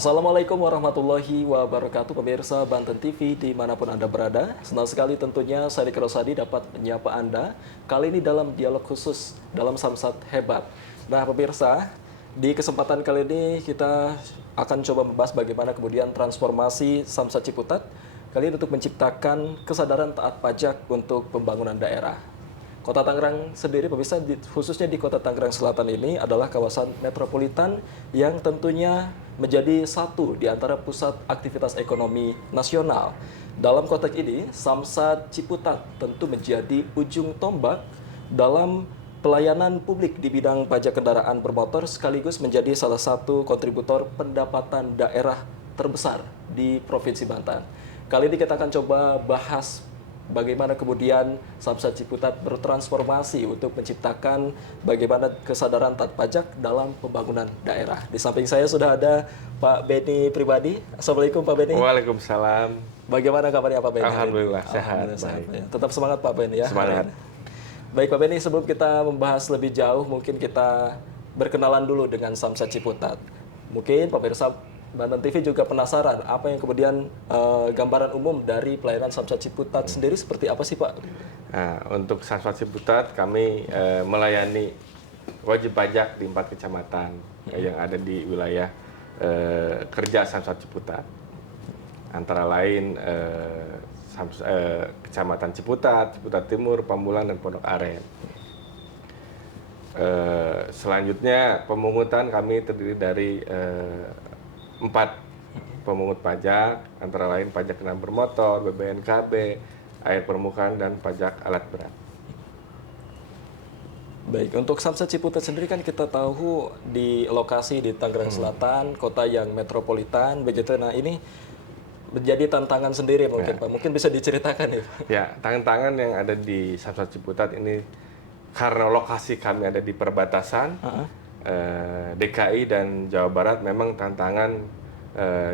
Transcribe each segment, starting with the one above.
Assalamualaikum warahmatullahi wabarakatuh, pemirsa Banten TV dimanapun Anda berada. Senang sekali tentunya saya Riki Rosadi dapat menyapa Anda kali ini dalam dialog khusus dalam Samsat Hebat. Nah pemirsa, di kesempatan kali ini kita akan coba membahas bagaimana kemudian transformasi Samsat Ciputat kali ini untuk menciptakan kesadaran taat pajak untuk pembangunan daerah. Kota Tangerang sendiri, pemirsa, khususnya di Kota Tangerang Selatan ini adalah kawasan metropolitan yang tentunya menjadi satu di antara pusat aktivitas ekonomi nasional. Dalam konteks ini, Samsat Ciputat tentu menjadi ujung tombak dalam pelayanan publik di bidang pajak kendaraan bermotor sekaligus menjadi salah satu kontributor pendapatan daerah terbesar di Provinsi Banten. Kali ini kita akan coba bahas bagaimana kemudian Samsat Ciputat bertransformasi untuk menciptakan bagaimana kesadaran taat pajak dalam pembangunan daerah. Di samping saya sudah ada Pak Benny Pribadi. Assalamualaikum Pak Benny. Waalaikumsalam. Bagaimana kabarnya Pak Benny? Alhamdulillah sehat. Ya. Tetap semangat Pak Benny ya. Semangat. Baik Pak Benny, sebelum kita membahas lebih jauh, mungkin kita berkenalan dulu dengan Samsat Ciputat. Mungkin pemirsa Banten TV juga penasaran apa yang kemudian gambaran umum dari pelayanan Samsat Ciputat sendiri seperti apa sih Pak? Nah, untuk Samsat Ciputat kami melayani wajib pajak di 4 kecamatan yang ada di wilayah kerja Samsat Ciputat. Antara lain Kecamatan Ciputat, Ciputat Timur, Pamulang, dan Pondok Aren. Selanjutnya pemungutan kami terdiri dari 4 pemungut pajak, antara lain pajak kendaraan bermotor, BBNKB, air permukaan, dan pajak alat berat. Baik, untuk Samsat Ciputat sendiri kan kita tahu di lokasi di Tangerang Selatan, kota yang metropolitan, begitu. Nah ini menjadi tantangan sendiri mungkin Pak, mungkin bisa diceritakan ya Pak? Ya, tantangan yang ada di Samsat Ciputat ini karena lokasi kami ada di perbatasan, DKI dan Jawa Barat memang tantangan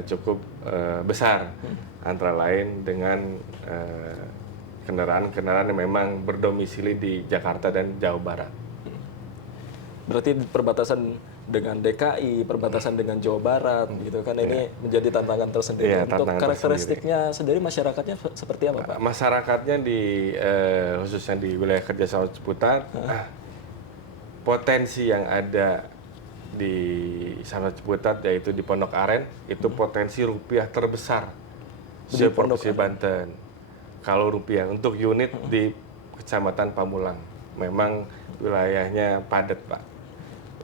cukup besar, antara lain dengan kendaraan-kendaraan yang memang berdomisili di Jakarta dan Jawa Barat. Berarti perbatasan dengan DKI, perbatasan dengan Jawa Barat, gitu kan, ini menjadi tantangan tersendiri. Ya, untuk tantangan karakteristiknya sendiri masyarakatnya seperti apa Pak? Masyarakatnya khususnya di wilayah kerja Samsat Ciputat, potensi yang ada di Samsat Ciputat yaitu di Pondok Aren itu potensi rupiah terbesar di Provinsi Banten. Kalau rupiah untuk unit di Kecamatan Pamulang, memang wilayahnya padat Pak.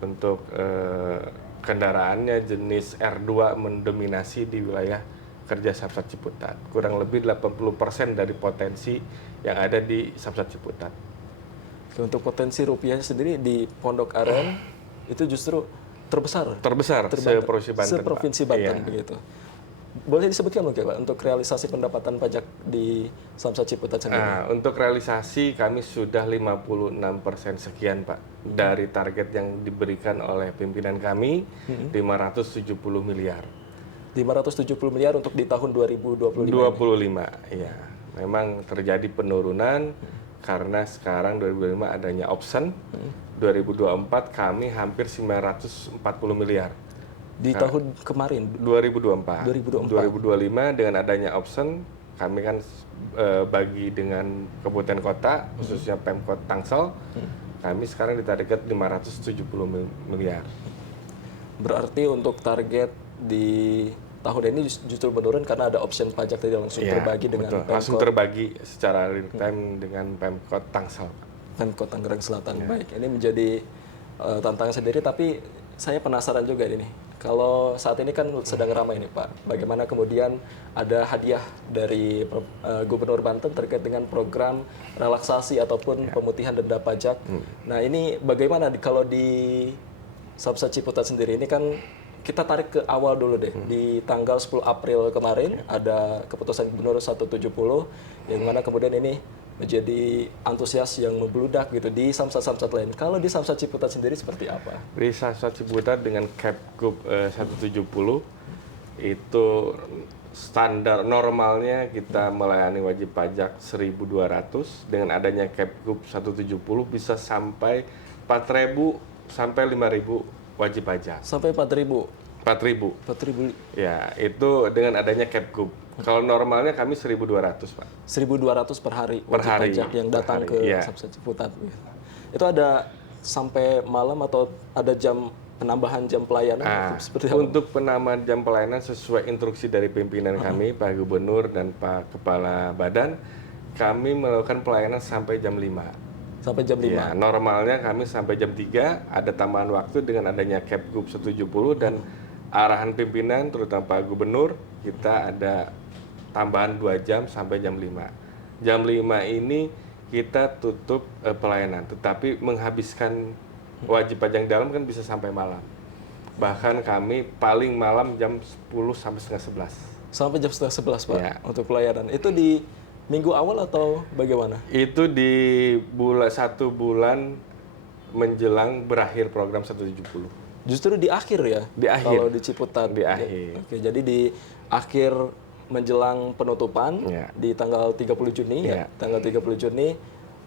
Untuk kendaraannya jenis R2 mendominasi di wilayah kerja Samsat Ciputat. Kurang lebih 80% dari potensi yang ada di Samsat Ciputat. Untuk potensi rupiahnya sendiri di Pondok Aren itu justru terbesar seprovinsi Banten begitu. Boleh disebutkan mungkin Pak untuk realisasi pendapatan pajak di Samsat Ciputat sendiri? Nah, untuk realisasi kami sudah 56% sekian Pak dari target yang diberikan oleh pimpinan kami, 570 miliar. 570 miliar untuk di tahun 2025? 25, iya. Memang terjadi penurunan karena sekarang 2025 adanya option, 2024 kami hampir 940 miliar. Di tahun kemarin? 2024. 2025 dengan adanya option, kami kan bagi dengan kabupaten kota, khususnya Pemkot Tangsel, kami sekarang ditarget 570 miliar. Berarti untuk target di tahun ini justru menurun karena ada option pajak tadi langsung terbagi dengan Pemkot. Langsung terbagi secara real time dengan Pemkot Tangsel. Pemkot Tangerang Selatan. Baik, ini menjadi tantangan sendiri, tapi saya penasaran juga ini. Kalau saat ini kan sedang ramai ini Pak, bagaimana kemudian ada hadiah dari Gubernur Banten terkait dengan program relaksasi ataupun pemutihan denda pajak. Nah ini bagaimana kalau di Samsat Ciputat sendiri ini kan kita tarik ke awal dulu deh. Di tanggal 10 April kemarin ada keputusan Gubernur 170 yang mana kemudian ini menjadi antusias yang membludak gitu di Samsat-Samsat lain. Kalau di Samsat Ciputat sendiri seperti apa? Di Samsat Ciputat dengan Capgub 170 itu standar normalnya kita melayani wajib pajak 1.200, dengan adanya Capgub 170 bisa sampai 4.000 sampai 5.000 wajib pajak. Sampai 4.000? 4.000. 4.000. Ya, itu dengan adanya Capgub. Kalau normalnya kami 1.200, Pak. 1.200 per hari Per wajib hari, pajak yang per datang hari, ke iya. Samsat Ciputat. Itu ada sampai malam atau ada jam penambahan jam pelayanan Ah, seperti apa? untuk penambahan jam pelayanan sesuai instruksi dari pimpinan kami, Pak Gubernur dan Pak Kepala Badan, kami melakukan pelayanan sampai jam 5. Sampai jam 5. Ya, normalnya kami sampai jam 3, ada tambahan waktu dengan adanya Capgub 170 dan arahan pimpinan terutama Pak Gubernur, kita ada tambahan 2 jam sampai jam 5. Jam 5 ini kita tutup pelayanan, tetapi menghabiskan wajib pajak dalam kan bisa sampai malam. Bahkan kami paling malam jam 10 sampai setengah 11. Sampai jam setengah 11, Pak, Ya. untuk pelayanan. Itu di minggu awal atau bagaimana? Itu di satu bulan menjelang berakhir program 170. Justru di akhir ya? Di akhir. Kalau di Ciputat. Di akhir. Oke, jadi di akhir menjelang penutupan Ya. di tanggal 30 Juni ya. Ya. Tanggal 30 Juni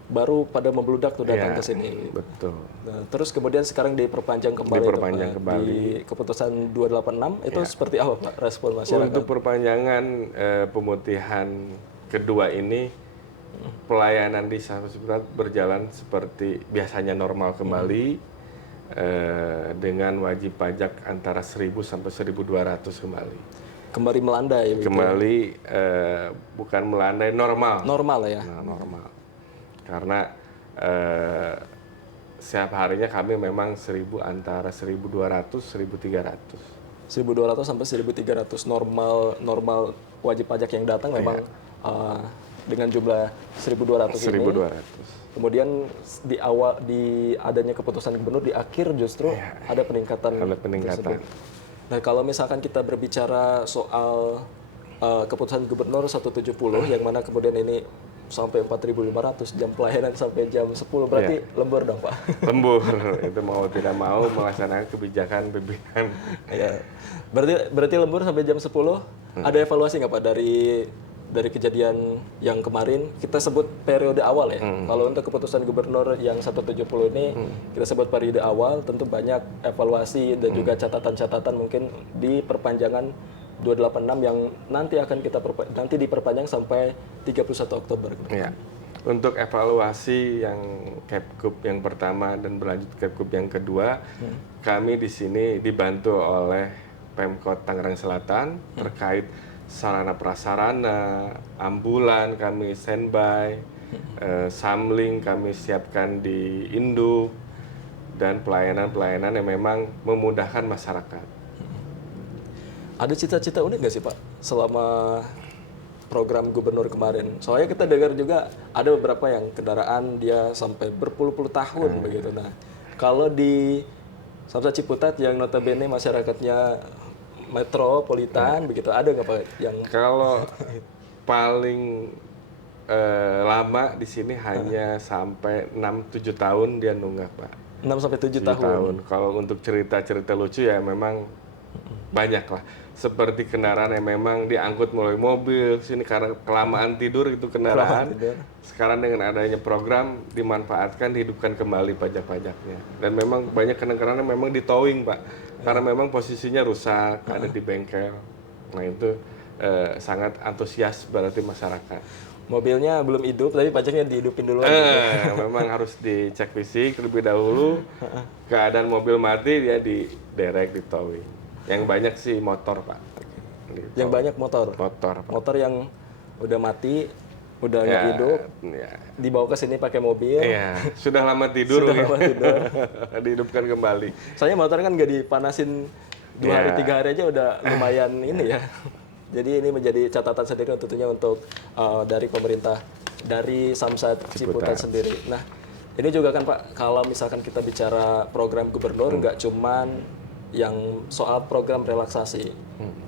baru pada membludak tuh datang Ya, ke sini. betul. Nah, terus kemudian sekarang diperpanjang kembali Diperpanjang Pak. kembali. Di keputusan 286 itu seperti apa Pak respon masyarakat? Untuk perpanjangan pemutihan kedua ini, pelayanan di Samsat Ciputat berjalan seperti biasanya normal kembali, dengan wajib pajak antara 1.000 sampai 1.200 kembali. Kembali melandai gitu. Kembali bukan melandai, normal. Normal ya. Nah, normal. Karena setiap harinya kami memang antara 1.200 1.300. 1.200 sampai 1.300 normal wajib pajak yang datang memang dengan jumlah 1.200 ini. 1.200. Kemudian di adanya keputusan gubernur di akhir justru ada peningkatan. Ada peningkatan. tersebut. Nah, kalau misalkan kita berbicara soal keputusan gubernur 170 yang mana kemudian ini sampai 4.500 jam pelayanan sampai jam 10 berarti lembur dong Pak. Lembur, itu mau tidak mau melaksanakan kebijakan pimpinan. Ya. Berarti lembur sampai jam 10. Ada evaluasi nggak Pak dari kejadian yang kemarin? Kita sebut periode awal ya. Kalau untuk keputusan gubernur yang 170 ini kita sebut periode awal, tentu banyak evaluasi dan juga catatan-catatan mungkin di perpanjangan 286 yang nanti akan nanti diperpanjang sampai 31 Oktober. Ya. Untuk evaluasi yang Capgub yang pertama dan berlanjut Capgub yang kedua, kami di sini dibantu oleh Pemkot Tangerang Selatan terkait sarana prasarana, ambulan kami standby, samling kami siapkan di induk, dan pelayanan-pelayanan yang memang memudahkan masyarakat. Ada cita-cita unik nggak sih Pak selama program gubernur kemarin? Soalnya kita dengar juga ada beberapa yang kendaraan dia sampai berpuluh-puluh tahun begitu. Nah, kalau di Samsat Ciputat yang notabene masyarakatnya metropolitan begitu, ada nggak Pak yang Kalau paling lama di sini hanya sampai 6-7 tahun dia nunggak, Pak. 6 sampai 7 7 tahun. Kalau untuk cerita-cerita lucu ya memang banyak lah. Seperti kendaraan yang memang diangkut melalui mobil sini karena kelamaan tidur itu kendaraan. Sekarang dengan adanya program dimanfaatkan, dihidupkan kembali pajak-pajaknya. Dan memang banyak kendaraan yang memang ditowing, Pak. Karena memang posisinya rusak, ada di bengkel. Nah itu sangat antusias berarti masyarakat. Mobilnya belum hidup tapi pajaknya dihidupin dulu. Memang harus dicek fisik terlebih dahulu. Keadaan mobil mati dia diderek, ditowing. Yang banyak sih motor, Pak. Yang banyak motor. Motor, Pak. Motor yang udah mati, udah nggak hidup, dibawa ke sini pakai mobil. Iya, sudah lama tidur. Sudah lama tidur. Dihidupkan kembali. Soalnya motor kan nggak dipanasin 2 hari 3 hari aja udah lumayan ini ya. Jadi ini menjadi catatan sendiri tentunya untuk dari pemerintah, dari Samsat Ciputat sendiri. Nah, ini juga kan Pak, kalau misalkan kita bicara program gubernur, nggak cuman yang soal program relaksasi.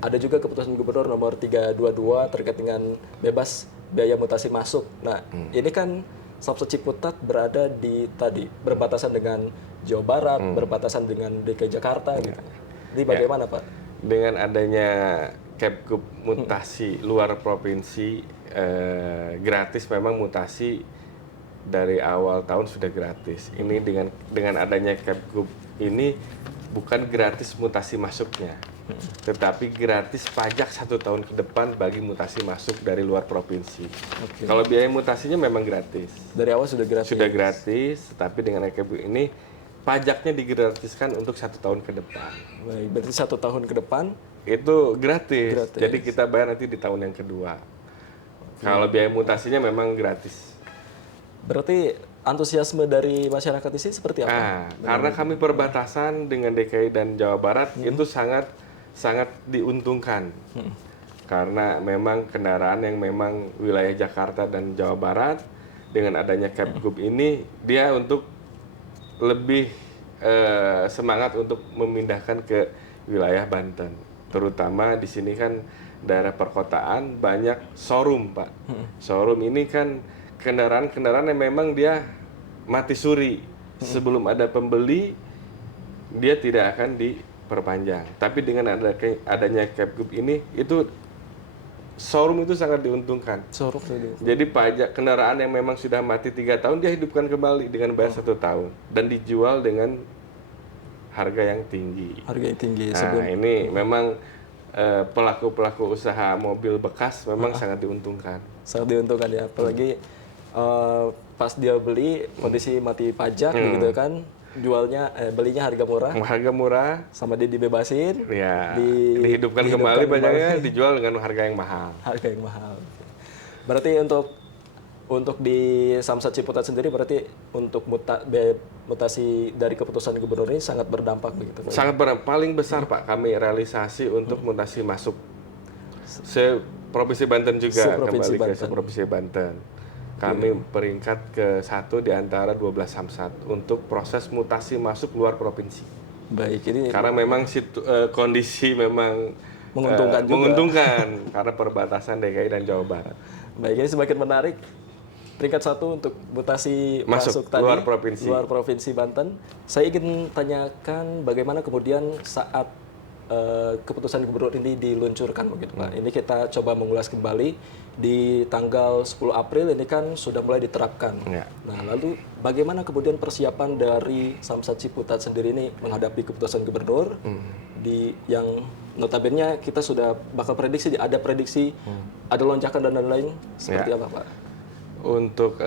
Ada juga keputusan gubernur nomor 322 terkait dengan bebas biaya mutasi masuk. Nah, ini kan Samsat Ciputat berada di berbatasan dengan Jawa Barat, berbatasan dengan DKI Jakarta gitu. Ini bagaimana Pak? Dengan adanya Capgub mutasi luar provinsi gratis, memang mutasi dari awal tahun sudah gratis. Ini dengan adanya Capgub ini bukan gratis mutasi masuknya, tetapi gratis pajak 1 tahun ke depan bagi mutasi masuk dari luar provinsi. Oke. Kalau biaya mutasinya memang gratis. Dari awal sudah gratis. Sudah gratis, tapi dengan EKB ini pajaknya digratiskan untuk 1 tahun ke depan. Baik, berarti 1 tahun ke depan Itu gratis. Gratis. Jadi kita bayar nanti di tahun yang kedua. Kalau biaya mutasinya memang gratis. berarti antusiasme dari masyarakat di sini seperti apa? Karena kami perbatasan dengan DKI dan Jawa Barat itu sangat diuntungkan. Karena memang kendaraan yang memang wilayah Jakarta dan Jawa Barat dengan adanya Kepgub ini dia untuk lebih semangat untuk memindahkan ke wilayah Banten. Terutama di sini kan daerah perkotaan banyak showroom, Pak. Showroom ini kan kendaraan-kendaraan yang memang dia mati suri. Sebelum ada pembeli, dia tidak akan diperpanjang. Tapi dengan adanya Kepgub ini, itu showroom itu sangat diuntungkan. Showroom tadi. Jadi pajak kendaraan yang memang sudah mati 3 tahun, dia hidupkan kembali dengan bayar 1 tahun. Dan dijual dengan harga yang tinggi. Harga yang tinggi Nah, ini memang pelaku-pelaku usaha mobil bekas memang sangat diuntungkan. sangat diuntungkan ya, apalagi pas dia beli kondisi mati pajak gitu kan, belinya harga murah, Harga murah, sama dia dibebasin, ya dihidupkan kembali pajaknya, dijual dengan harga yang mahal. harga yang mahal. Berarti untuk di Samsat Ciputat sendiri berarti untuk mutasi dari keputusan gubernur ini sangat berdampak begitu Pak? Sangat paling besar Pak kami realisasi untuk mutasi masuk Provinsi Banten juga, Se-Provinsi kembali Banten. ke Provinsi Banten. Kami peringkat ke-1 di antara 12 Samsat untuk proses mutasi masuk luar provinsi. Baik, ini Karena memang kondisi memang Menguntungkan juga. menguntungkan karena perbatasan DKI dan Jawa Barat. baik, ini semakin menarik. Peringkat 1 untuk mutasi Masuk masuk tadi luar provinsi. Banten. Saya ingin tanyakan bagaimana kemudian saat keputusan gubernur ini diluncurkan begitu Pak. Ini kita coba mengulas kembali di tanggal 10 April ini kan sudah mulai diterapkan. Ya. Nah, lalu bagaimana kemudian persiapan dari Samsat Ciputat sendiri ini menghadapi keputusan gubernur yang notabene kita sudah bakal prediksi ada ada lonjakan dan lain-lain seperti apa Pak? Untuk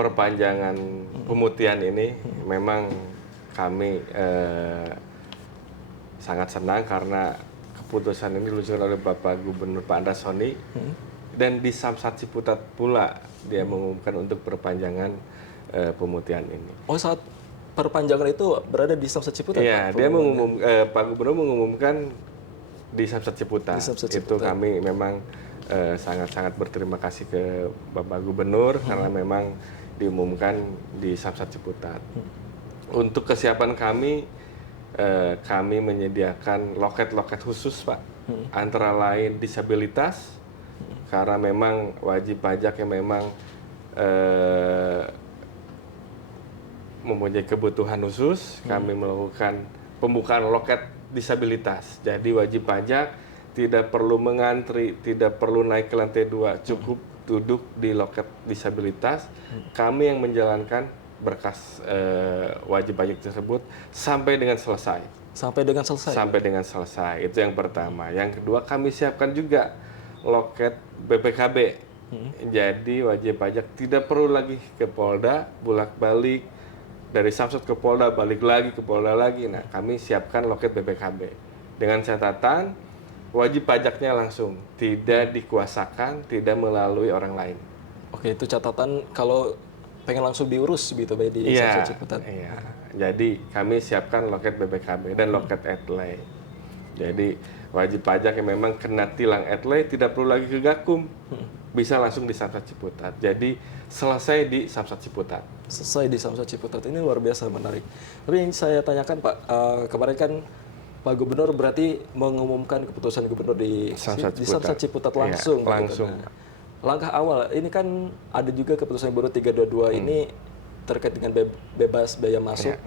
perpanjangan pemutihan ini memang kami sangat senang karena keputusan ini diluncurkan oleh Bapak Gubernur Pak Andasoni dan di Samsat Ciputat pula dia mengumumkan untuk perpanjangan pemutihan ini. Oh, saat perpanjangan itu berada di Samsat Ciputat? Iya, Pak? dia Pak Gubernur mengumumkan di Samsat Ciputat. Di Samsat Itu Ciputat. kami memang sangat-sangat berterima kasih ke Bapak Gubernur karena memang diumumkan di Samsat Ciputat. Untuk kesiapan kami menyediakan loket-loket khusus Pak, antara lain disabilitas, karena memang wajib pajak yang memang mempunyai kebutuhan khusus, kami melakukan pembukaan loket disabilitas. Jadi wajib pajak tidak perlu mengantri, tidak perlu naik ke lantai 2, cukup duduk di loket disabilitas. Kami yang menjalankan berkas wajib pajak tersebut sampai dengan selesai. Sampai dengan selesai? Sampai dengan selesai, itu yang pertama. Yang kedua, kami siapkan juga loket BPKB. Jadi wajib pajak tidak perlu lagi ke Polda, bolak-balik, dari Samsat ke Polda, balik lagi ke Polda lagi. Nah, kami siapkan loket BPKB. Dengan catatan, wajib pajaknya langsung, tidak dikuasakan, tidak melalui orang lain. Oke, itu catatan kalau pengen langsung diurus gitu Pak di Samsat Ciputat. Iya. Jadi kami siapkan loket BPKB dan loket etley. Jadi wajib pajak yang memang kena tilang etley tidak perlu lagi ke Gakum, bisa langsung di Samsat Ciputat. Jadi selesai di Samsat Ciputat. Selesai di Samsat Ciputat, ini luar biasa menarik. Tapi yang saya tanyakan Pak, kemarin kan Pak Gubernur berarti mengumumkan keputusan Gubernur di Samsat Ciputat langsung. Iya, langsung. Nah, langkah awal ini kan ada juga keputusan Gubernur 322 ini terkait dengan bebas biaya masuk,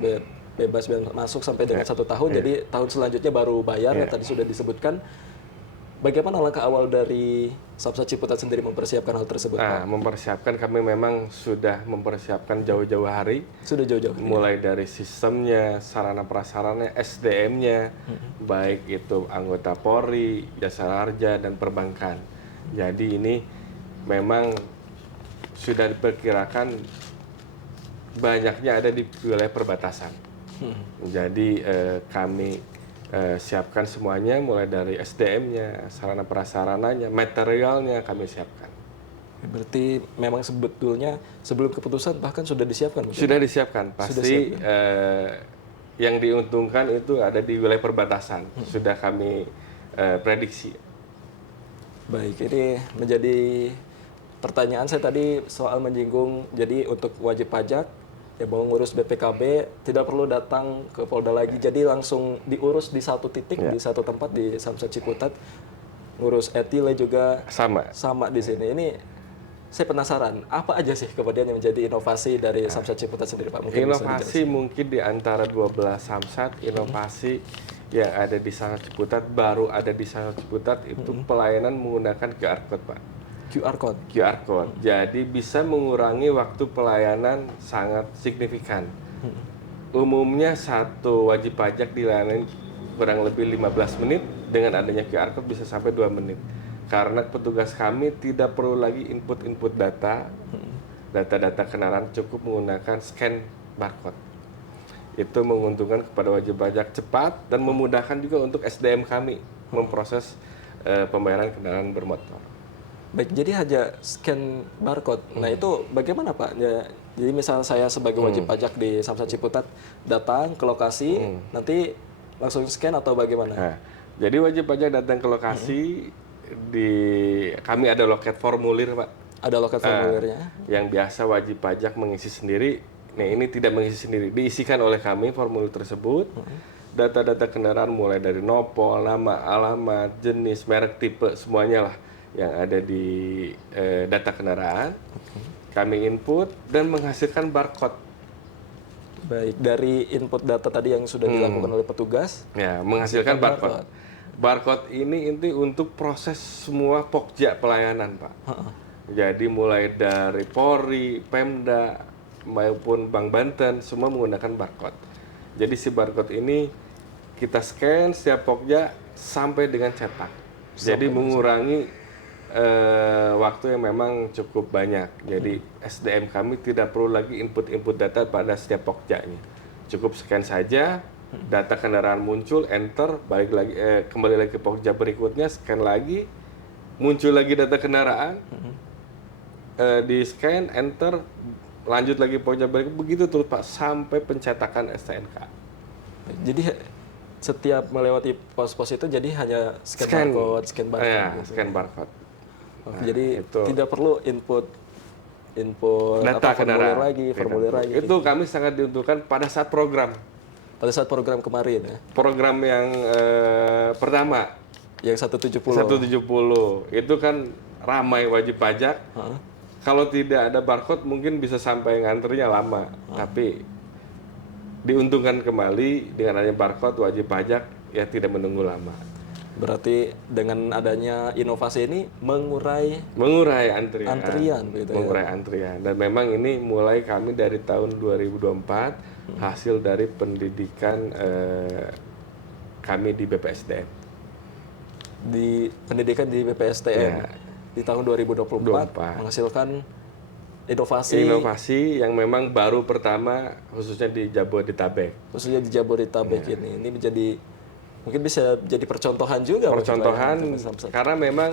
bebas biaya masuk sampai dengan 1 tahun. Jadi tahun selanjutnya baru bayar yang tadi sudah disebutkan. Bagaimana langkah awal dari Samsat Ciputat sendiri mempersiapkan hal tersebut, Nah, Pak? mempersiapkan kami memang sudah mempersiapkan jauh-jauh hari, Sudah jauh-jauh. mulai dari sistemnya, sarana prasarannya, SDM-nya, baik itu anggota Polri, jasa marga dan perbankan. Jadi ini memang sudah diperkirakan banyaknya ada di wilayah perbatasan. Jadi kami siapkan semuanya, mulai dari SDM-nya, sarana prasarananya, materialnya kami siapkan. Berarti memang sebetulnya sebelum keputusan bahkan sudah disiapkan. mungkin? Sudah disiapkan, pasti yang diuntungkan itu ada di wilayah perbatasan. Sudah kami prediksi. Baik, ini menjadi pertanyaan saya tadi soal menyinggung, jadi untuk wajib pajak, ya mau ngurus BPKB, tidak perlu datang ke Polda lagi, jadi langsung diurus di satu titik, di satu tempat di Samsat Ciputat, ngurus etile juga sama di sini. Ini saya penasaran, apa aja sih kemudian yang menjadi inovasi dari Samsat Ciputat sendiri, Pak? Mungkin bisa Inovasi mungkin di antara 12 Samsat, inovasi yang ada di Samsat Ciputat, baru ada di Samsat Ciputat itu pelayanan menggunakan QR Code, Pak. QR Code. QR Code. Jadi bisa mengurangi waktu pelayanan sangat signifikan. Umumnya satu wajib pajak dilayani kurang lebih 15 menit, dengan adanya QR Code bisa sampai 2 menit. Karena petugas kami tidak perlu lagi input data, data-data kendaraan, cukup menggunakan scan barcode. Itu menguntungkan kepada wajib pajak cepat dan memudahkan juga untuk SDM kami memproses pembayaran kendaraan bermotor. Baik, jadi hanya scan barcode. Nah itu bagaimana Pak? Ya, jadi misal saya sebagai wajib pajak di Samsat Ciputat datang ke lokasi, nanti langsung scan atau bagaimana? Nah, jadi wajib pajak datang ke lokasi, kami ada loket formulir, Pak. Ada loket formulirnya? Yang biasa wajib pajak mengisi sendiri. Nah ini tidak mengisi sendiri, diisikan oleh kami formulir tersebut. Data-data kendaraan mulai dari nopol, nama, alamat, jenis, merek, tipe, semuanya lah yang ada di data kendaraan, kami input dan menghasilkan barcode. Baik, dari input data tadi yang sudah dilakukan oleh petugas, Ya, menghasilkan barcode. Barcode ini untuk proses semua pokja pelayanan, Pak. Jadi mulai dari Polri, Pemda, maupun Bank Banten, semua menggunakan barcode. Jadi si barcode ini kita scan setiap pokja sampai dengan cetak. Jadi mengurangi waktu yang memang cukup banyak. Jadi SDM kami tidak perlu lagi input data pada setiap pokjanya. Cukup scan saja, data kendaraan muncul, enter, balik lagi kembali lagi ke pokja berikutnya, scan lagi, muncul lagi data kendaraan, di scan, enter, lanjut lagi pokja berikut, begitu terus Pak sampai pencetakan STNK. Jadi setiap melewati pos-pos itu jadi hanya scan barcode, gitu. Scan barcode. Jadi itu. tidak perlu input data formulir lagi. Itu kami sangat diuntungkan pada saat program. Pada saat program kemarin ya. Program yang pertama, yang 170. 170 itu kan ramai wajib pajak. Kalau tidak ada barcode mungkin bisa sampai ngantrinya lama. Tapi diuntungkan kembali dengan adanya barcode, wajib pajak ya tidak menunggu lama. Berarti dengan adanya inovasi ini mengurai antrian gitu mengurai antrian. Dan memang ini mulai kami dari tahun 2024 hasil dari pendidikan kami di BPSDM. Di pendidikan di BPSDM di tahun 2024 menghasilkan inovasi yang memang baru pertama khususnya di Jabodetabek. Khususnya di Jabodetabek ini menjadi mungkin bisa jadi percontohan juga. Percontohan karena memang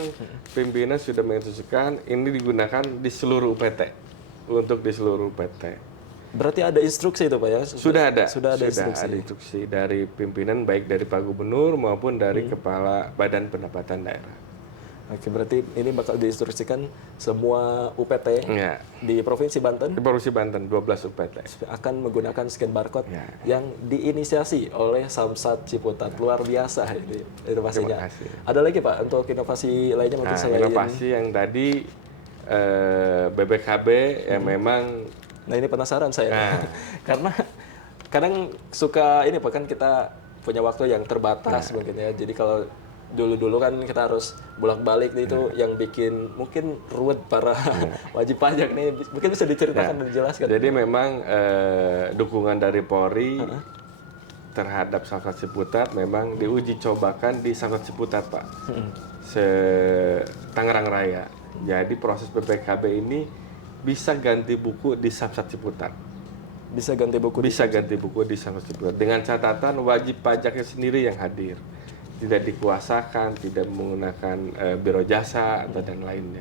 pimpinan sudah menginstruksikan ini digunakan di seluruh UPT, untuk di seluruh UPT. Berarti ada instruksi itu Pak ya? Sudah ada instruksi. instruksi dari pimpinan baik dari Pak Gubernur maupun dari Kepala Badan Pendapatan Daerah. Oke, berarti ini bakal diinstruksikan semua UPT di Provinsi Banten. Di Provinsi Banten, 12 UPT. Akan menggunakan scan barcode yang diinisiasi oleh Samsat Ciputat. Luar biasa ini inovasinya. Ada lagi Pak untuk inovasi lainnya mungkin selain inovasi yang tadi BPKB yang memang. Nah ini penasaran saya. Karena kadang suka ini Pak, kan kita punya waktu yang terbatas mungkin ya. Jadi kalau dulu-dulu kan kita harus bolak-balik itu yang bikin mungkin ruwet para wajib pajak nih. Mungkin bisa diceritakan dan dijelaskan. Jadi memang dukungan dari Polri terhadap Samsat Ciputat memang diuji cobakan di Samsat Ciputat, Pak. Tangerang Raya. Jadi proses PPKB ini bisa ganti buku di Samsat Ciputat. Bisa ganti buku. Bisa ganti buku di Samsat Ciputat dengan catatan wajib pajaknya sendiri yang hadir. Tidak dikuasakan, tidak menggunakan biro jasa atau dan lainnya.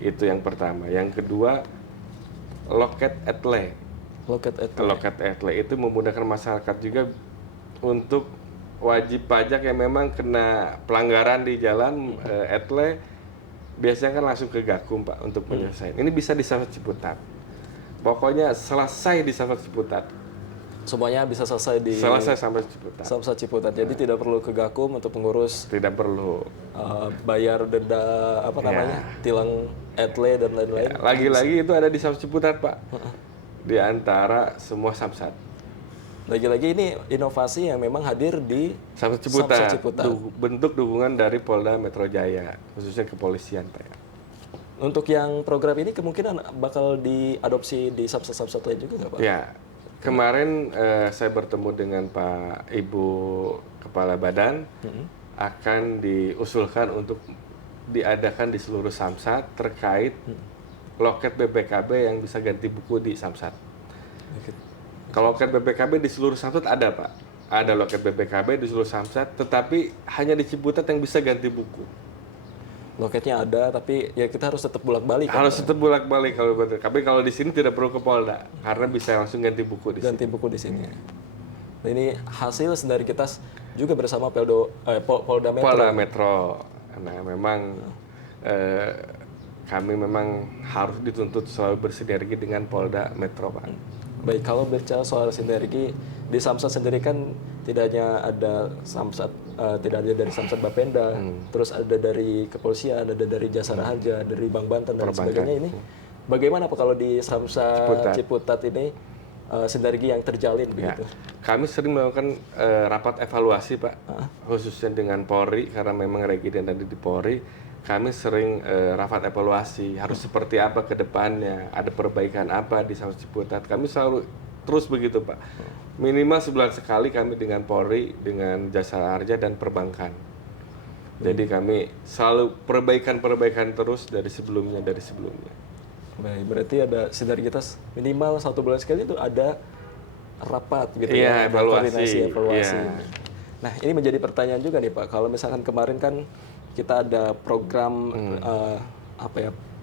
Itu yang pertama. Yang kedua, loket etle. Loket etle itu memudahkan masyarakat juga untuk wajib pajak yang memang kena pelanggaran di jalan etle, biasanya kan langsung ke Gakum, Pak, untuk menyelesaikan. Ini bisa di Samsat Ciputat. Pokoknya selesai di Samsat Ciputat. Semuanya bisa selesai di Samsat Ciputat. Samsat Ciputat. Jadi tidak perlu ke Gakum untuk mengurus. Tidak perlu Bayar denda tilang etle dan lain-lain. Lagi-lagi itu ada di Samsat Ciputat, Pak. Di antara semua Samsat. Lagi-lagi ini inovasi yang memang hadir di Samsat Ciputat. Bentuk dukungan dari Polda Metro Jaya, khususnya kepolisian, Pak. Untuk yang program ini kemungkinan bakal diadopsi di Samsat-Samsat lain juga nggak, Pak? Ya, kemarin saya bertemu dengan Pak Ibu Kepala Badan, akan diusulkan untuk diadakan di seluruh Samsat terkait loket BPKB yang bisa ganti buku di Samsat. Kalau loket BPKB di seluruh Samsat ada, Pak. Ada loket BPKB di seluruh Samsat, tetapi hanya di Ciputat yang bisa ganti buku. Loketnya ada, tapi ya kita harus tetap bolak-balik. Harus tetap bolak-balik kalau BPKB. Kalau di sini tidak perlu ke Polda, karena bisa langsung ganti buku di sini. Ganti buku di sini. Nah, ini hasil dari kita juga bersama Polda Metro. Polda Metro. Nah, memang kami memang harus dituntut selalu bersinergi dengan Polda Metro, Pak. Baik, kalau bicara soal sinergi di Samsat sendiri kan tidak hanya ada Samsat, tidak ada dari Samsat Bapenda, terus ada dari kepolisian, ada dari Jasa Raharja, dari Bank Banten dan sebagainya. Ini bagaimana Pak kalau di Samsat Ciputat ini sinergi yang terjalin begitu? Kami sering melakukan rapat evaluasi, Pak, khususnya dengan Polri karena memang Regiden tadi di Polri. Kami sering rapat evaluasi harus seperti apa ke depannya, ada perbaikan apa di Samsat Ciputat. Kami selalu terus begitu, Pak. Minimal sebulan sekali kami dengan Polri, dengan Jasa Raharja dan perbankan. Jadi kami selalu perbaikan terus dari sebelumnya. Baik, berarti ada sinergitas minimal 1 bulan sekali itu ada rapat gitu evaluasi. Evaluasi. Nah, ini menjadi pertanyaan juga nih, Pak. Kalau misalkan kemarin kan kita ada program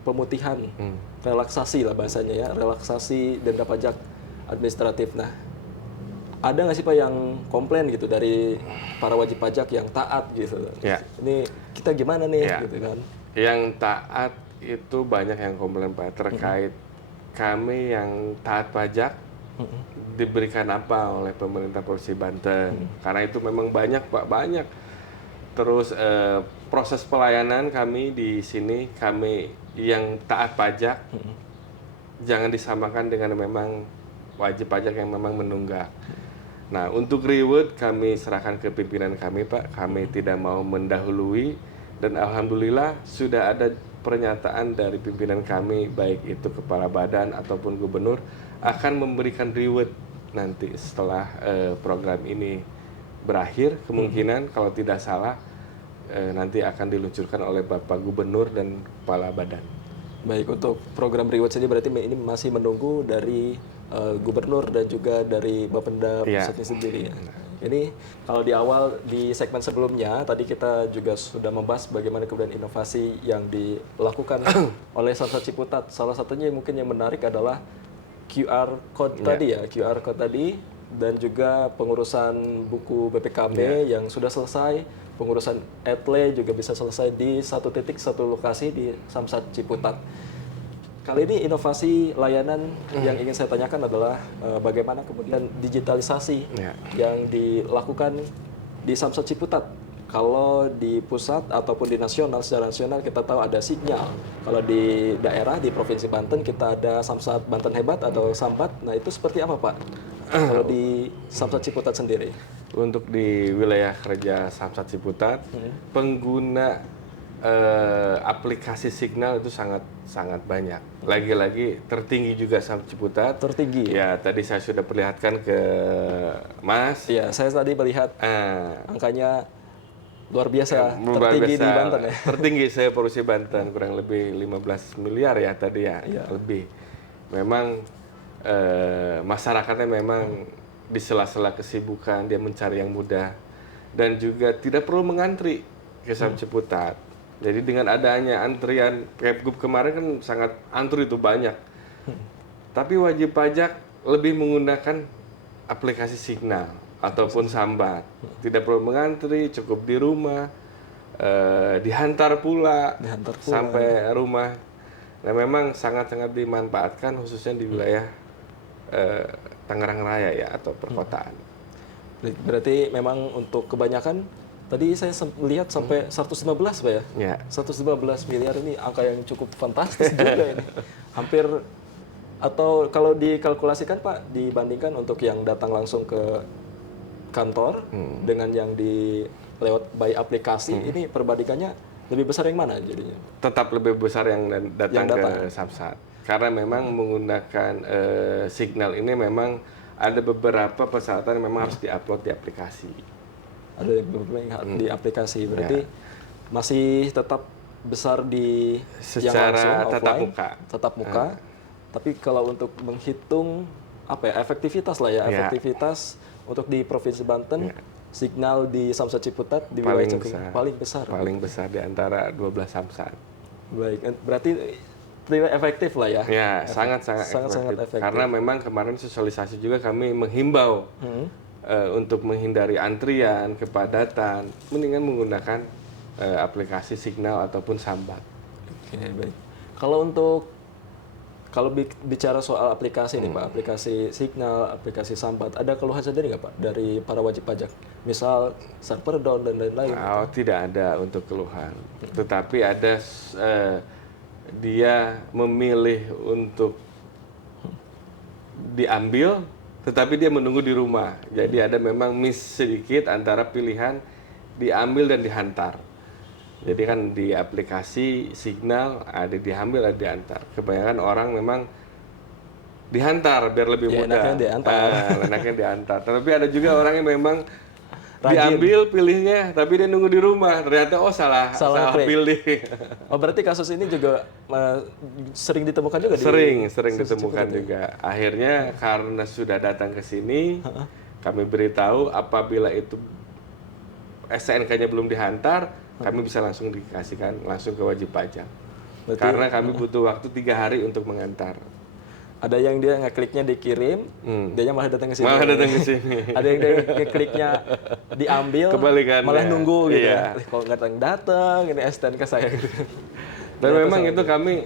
pemutihan, relaksasi lah bahasanya ya, relaksasi denda pajak administratif. Nah, ada nggak sih Pak yang komplain gitu dari para wajib pajak yang taat gitu? Ini kita gimana nih gitu kan? Yang taat itu banyak yang komplain, Pak, terkait kami yang taat pajak diberikan apa oleh pemerintah Provinsi Banten. Karena itu memang banyak, Pak, banyak. Terus proses pelayanan kami di sini, kami yang taat pajak jangan disamakan dengan memang wajib pajak yang memang menunggak. Nah, untuk reward kami serahkan ke pimpinan kami, Pak. Kami tidak mau mendahului dan alhamdulillah sudah ada pernyataan dari pimpinan kami, baik itu kepala badan ataupun gubernur, akan memberikan reward nanti setelah program ini berakhir. Kemungkinan kalau tidak salah nanti akan diluncurkan oleh Bapak Gubernur dan Kepala Badan. Baik, untuk program reward saja berarti ini masih menunggu dari Gubernur dan juga dari Bapenda pusatnya sendiri ya. Ini kalau di awal di segmen sebelumnya tadi kita juga sudah membahas bagaimana kemudian inovasi yang dilakukan oleh Samsat Ciputat. Salah satunya mungkin yang menarik adalah QR code tadi ya, QR code tadi, dan juga pengurusan buku BPKB yang sudah selesai, pengurusan etle juga bisa selesai di satu titik, satu lokasi di Samsat Ciputat. Kali ini inovasi layanan yang ingin saya tanyakan adalah bagaimana kemudian digitalisasi yang dilakukan di Samsat Ciputat. Kalau di pusat ataupun di nasional, secara nasional kita tahu ada Sinyal. Kalau di daerah, di Provinsi Banten kita ada Samsat Banten Hebat atau Sambat. Nah itu seperti apa Pak? Kalau di Samsat Ciputat sendiri? Untuk di wilayah kerja Samsat Ciputat, pengguna aplikasi Signal itu sangat banyak. Lagi-lagi tertinggi juga Samsat Ciputat. Tertinggi. Ya, tadi saya sudah perlihatkan ke Mas. Iya, saya tadi melihat angkanya luar biasa, Luar tertinggi biasa, di Banten ya. tertinggi saya Provinsi Banten, kurang lebih 15 miliar ya tadi ya, Iya. lebih. Memang masyarakatnya memang di sela-sela kesibukan dia mencari yang mudah dan juga tidak perlu mengantri ke Samsat Ciputat. Jadi dengan adanya antrian Kepgub kemarin kan sangat antri itu banyak. Tapi wajib pajak lebih menggunakan aplikasi Signal ataupun Sambat. Tidak perlu mengantri, cukup di rumah, dihantar pula sampai rumah. Nah memang sangat-sangat dimanfaatkan khususnya di wilayah Tangerang Raya ya atau perkotaan. Berarti memang untuk kebanyakan tadi saya lihat sampai 115 Pak ya? Ya. 115 miliar ini angka yang cukup fantastis juga ini. Hampir, atau kalau dikalkulasikan Pak, dibandingkan untuk yang datang langsung ke kantor dengan yang lewat by aplikasi, ini perbandingannya lebih besar yang mana jadinya? Tetap lebih besar yang datang datang ke Samsat. Karena memang menggunakan Signal ini memang ada beberapa persyaratan yang memang harus diupload di aplikasi. Ada beberapa yang di aplikasi, berarti masih tetap besar di yang langsung, Secara tatap offline, muka. tatap muka. Tapi kalau untuk menghitung efektivitas lah ya, efektivitas untuk di Provinsi Banten, Signal di Samsat Ciputat di wilayah Jawa Timur paling besar. Paling besar di antara 12 Samsat. Baik, berarti tidak efektif lah ya. Ya, sangat-sangat efektif. Karena memang kemarin sosialisasi juga kami menghimbau untuk menghindari antrian, kepadatan, mendingan menggunakan aplikasi Signal ataupun Sambat. Oke, baik. Kalau bicara soal aplikasi nih Pak, aplikasi Signal, aplikasi Sambat, ada keluhan sendiri nggak Pak dari para wajib pajak? Misal server down dan lain-lain? Oh, tidak ada untuk keluhan. Tetapi ada dia memilih untuk diambil, tetapi dia menunggu di rumah. Jadi ada memang miss sedikit antara pilihan diambil dan dihantar. Jadi kan di aplikasi Signal ada diambil, ada diantar. Kebanyakan orang memang dihantar biar lebih mudah. Enaknya diantar. Tapi ada juga orang yang memang diambil pilihnya, tapi dia nunggu di rumah. Ternyata salah pilih. Oh, berarti kasus ini juga sering ditemukan juga? Sering ditemukan juga. Akhirnya karena sudah datang ke sini, kami beritahu apabila itu STNK-nya belum dihantar, kami bisa langsung dikasihkan langsung ke wajib pajak. Berarti, karena kami butuh waktu 3 hari untuk mengantar. Ada yang dia ngekliknya dikirim, dia malah datang ke sini. Ada yang dia ngekliknya diambil, malah nunggu gitu. Iya. Kalau nggak datang, ini STNK saya. Dan memang itu kami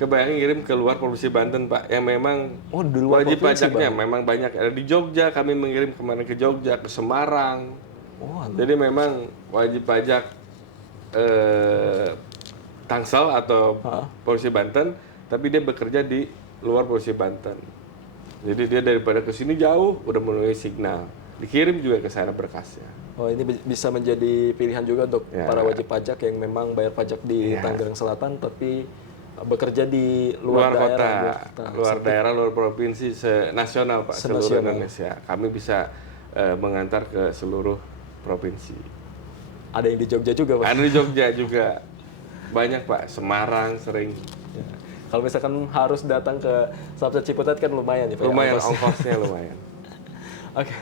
kebanyakan ngirim ke luar Provinsi Banten Pak, yang memang wajib pajaknya memang banyak. Ada di Jogja, kami mengirim kemana ke Jogja, ke Semarang. Jadi memang wajib pajak Tangsel atau Provinsi Banten, tapi dia bekerja di luar Provinsi Banten. Jadi dia daripada ke sini jauh, udah melalui Signal. Dikirim juga ke sana berkasnya. Oh, ini bisa menjadi pilihan juga untuk para wajib pajak yang memang bayar pajak di Tangerang Selatan, tapi bekerja di luar daerah. Luar daerah, luar provinsi, nasional Pak, seluruh Indonesia. Kami bisa mengantar ke seluruh provinsi. Ada yang di Jogja juga Pak? Ada di Jogja juga. Banyak Pak, Semarang sering. Ya. Kalau misalkan harus datang ke Samsat Ciputat kan lumayan ya Pak? Lumayan, ongkosnya lumayan. Oke,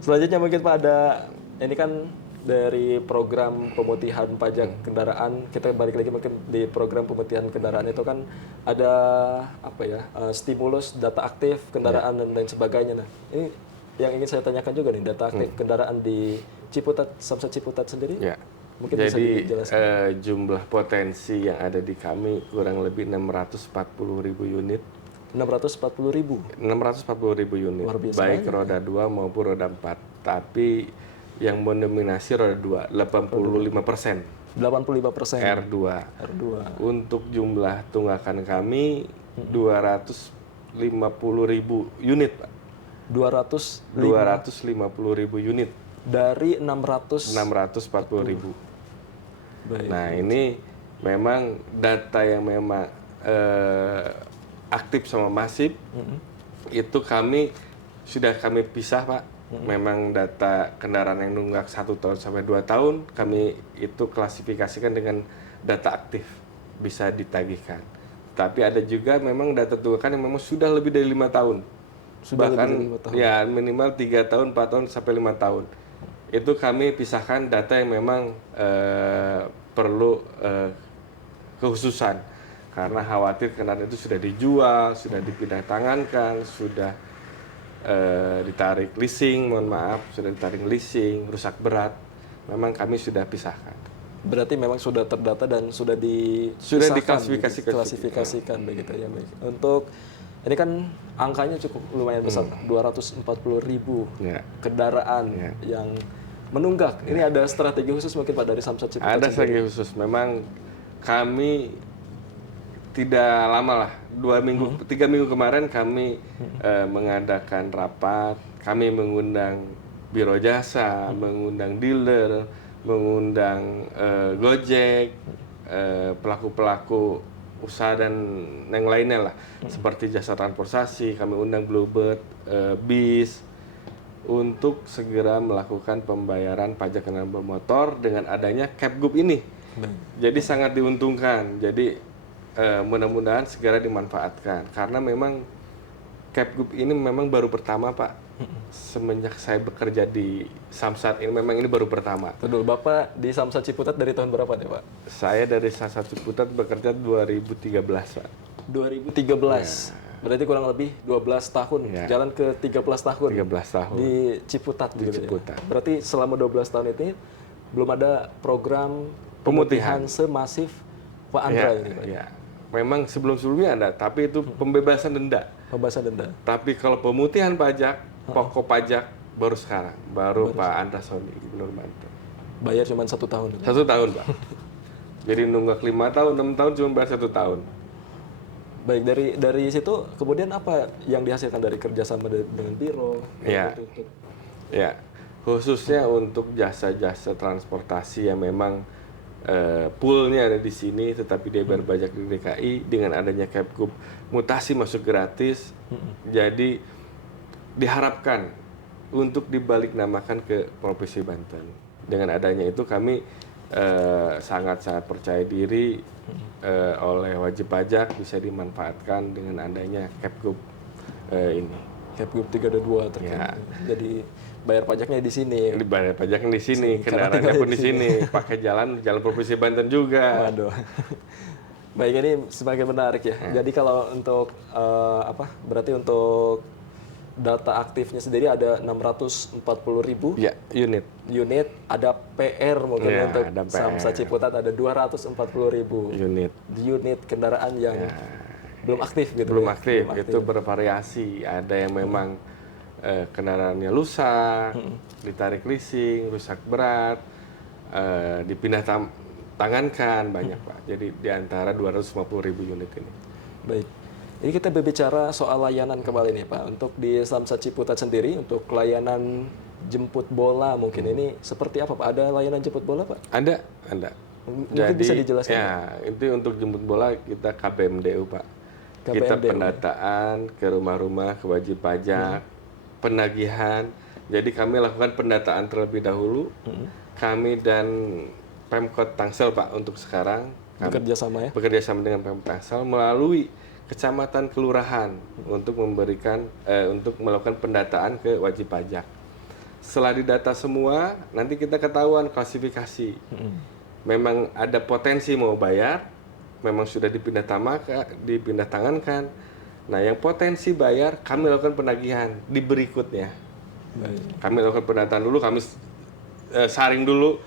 selanjutnya mungkin Pak ada, ini kan dari program pemutihan pajak kendaraan, kita balik lagi mungkin di program pemutihan kendaraan itu kan ada stimulus data aktif kendaraan dan lain sebagainya. Nah, ini yang ingin saya tanyakan juga nih, data aktif kendaraan di Ciputat, Samsat Ciputat sendiri. Ya. Mungkin jadi bisa dijelaskan. Jumlah potensi yang ada di kami kurang lebih 640.000 unit. 640.000 unit, baik roda 2 maupun roda 4. Tapi yang mendominasi roda 2, 85%. 85%. R2. Untuk jumlah tunggakan kami 250.000 unit, Pak. 250.000 unit dari 600. 640.000. Baik. Nah, ini memang data yang memang aktif sama masif. Itu sudah kami pisah, Pak. Memang data kendaraan yang nunggak 1 tahun sampai 2 tahun kami itu klasifikasikan dengan data aktif, bisa ditagihkan. Tapi ada juga memang data tunggakan yang memang sudah lebih dari 5 tahun. Bahkan lebih dari 5 tahun. ya minimal 3 tahun, 4 tahun sampai 5 tahun. Itu kami pisahkan data yang memang perlu kekhususan, karena khawatir kendaraan itu sudah dijual, sudah dipindah tangankan, sudah ditarik leasing, sudah ditarik leasing, rusak berat. Memang kami sudah pisahkan. Berarti memang sudah terdata dan sudah diklasifikasikan begitu ya. Baik. Untuk ini kan angkanya cukup lumayan besar, 240.000 kendaraan yang menunggak. Ini ada strategi khusus mungkin Pak dari Samsat Ciputat? Ada strategi khusus. Memang kami tidak lama lah, 3 minggu kemarin kami mengadakan rapat, kami mengundang biro jasa, mengundang dealer, mengundang Gojek, pelaku-pelaku usaha dan yang lainnya lah, seperti jasa transportasi, kami undang Bluebird, BIS, untuk segera melakukan pembayaran pajak kendaraan bermotor dengan adanya Capgub ini. Jadi sangat diuntungkan. Jadi mudah-mudahan segera dimanfaatkan, karena memang Capgub ini memang baru pertama, Pak. Semenjak saya bekerja di Samsat ini, memang ini baru pertama. Betul, Bapak di Samsat Ciputat dari tahun berapa nih, Pak? Saya dari Samsat Ciputat bekerja 2013, Pak. 2013. Berarti kurang lebih 12 tahun, jalan ke 13 tahun. 13 tahun. Di Ciputat. Di Ciputat. Ya. Berarti selama 12 tahun itu belum ada program pemutihan semasif Pak Andra ini, Pak. Ya. Memang sebelum-sebelumnya ada, tapi itu pembebasan denda. Pembebasan denda. Tapi kalau pemutihan pajak, pokok pajak baru sekarang, baru Pak Andra Soni, Gubernur Banten. Bayar cuma 1 tahun. 1 tahun, Pak. Jadi nunggak 5 tahun, 6 tahun cuma bayar 1 tahun. Baik, dari situ kemudian apa yang dihasilkan dari kerjasama dengan biro? Ya, khususnya untuk jasa-jasa transportasi yang memang poolnya ada di sini, tetapi dia bayar pajak di DKI, dengan adanya Capgub mutasi masuk gratis. Jadi diharapkan untuk dibalik namakan ke Provinsi Banten. Dengan adanya itu kami sangat-sangat percaya diri oleh wajib pajak bisa dimanfaatkan dengan adanya Capgub ini. Capgub 322 terkait. Jadi bayar pajaknya di sini. Bayar pajaknya di sini, kendaraannya pun di sini. Pakai jalan Provinsi Banten juga. Waduh. Baik, ini semakin menarik ya. Jadi kalau untuk berarti untuk data aktifnya sendiri ada 640.000 unit, ada PR mungkin untuk Samsat Ciputat ada 240.000 unit kendaraan yang belum aktif gitu. Belum aktif. Itu bervariasi. Ada yang memang kendaraannya rusak, ditarik leasing, rusak berat, dipindah tangankan, banyak, Pak. Jadi di antara 250.000 unit ini. Baik. Ini kita berbicara soal layanan kembali nih, Pak. Untuk di Samsat Ciputat sendiri, untuk layanan jemput bola mungkin ini seperti apa, Pak? Ada layanan jemput bola, Pak? Ada. Mungkin Jadi, bisa dijelaskan. Ya, itu untuk jemput bola kita KPMDU, Pak. Kita pendataan ke rumah-rumah, ke wajib pajak, penagihan. Jadi kami lakukan pendataan terlebih dahulu. Kami dan Pemkot Tangsel, Pak, untuk sekarang bekerja sama ya? Bekerja sama dengan Pemkot Tangsel melalui kecamatan kelurahan untuk untuk melakukan pendataan ke wajib pajak. Setelah didata semua, nanti kita ketahuan klasifikasi. Memang ada potensi mau bayar, memang sudah dipindah tangankan. Nah, yang potensi bayar, kami lakukan penagihan di berikutnya. Kami lakukan pendataan dulu, kami saring dulu.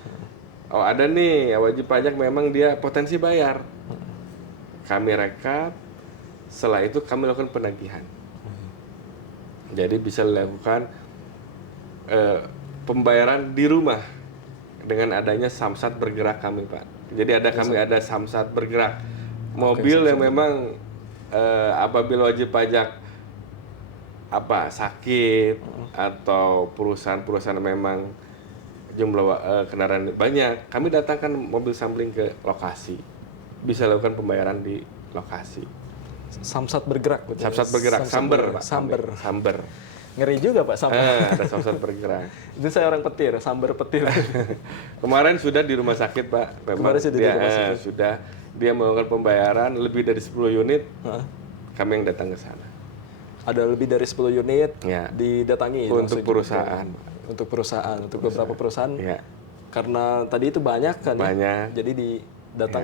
Oh, ada nih wajib pajak memang dia potensi bayar. Kami rekap, setelah itu kami lakukan penagihan. Jadi bisa dilakukan pembayaran di rumah dengan adanya Samsat Bergerak kami, Pak. Jadi kami ada Samsat Bergerak. Mobil yang memang apabila wajib pajak sakit atau perusahaan-perusahaan memang jumlah kendaraan banyak, kami datangkan mobil sampling ke lokasi, bisa lakukan pembayaran di lokasi. Samsat bergerak, betul. Samsat bergerak, samber, Pak. Samber. Samber. Ngeri juga Pak samber. Ada samsat bergerak. Itu saya orang petir, samber petir. Kemarin sudah di rumah sakit, Pak. Memang Kemarin sudah di rumah sakit. Sudah dia melakukan pembayaran lebih dari 10 unit. Heeh. Kami yang datang ke sana. Ada lebih dari 10 unit Ya. didatangi Untuk langsung perusahaan. Untuk perusahaan, untuk beberapa perusahaan. Ya. Karena tadi itu banyak kan ya. Banyak. Jadi datang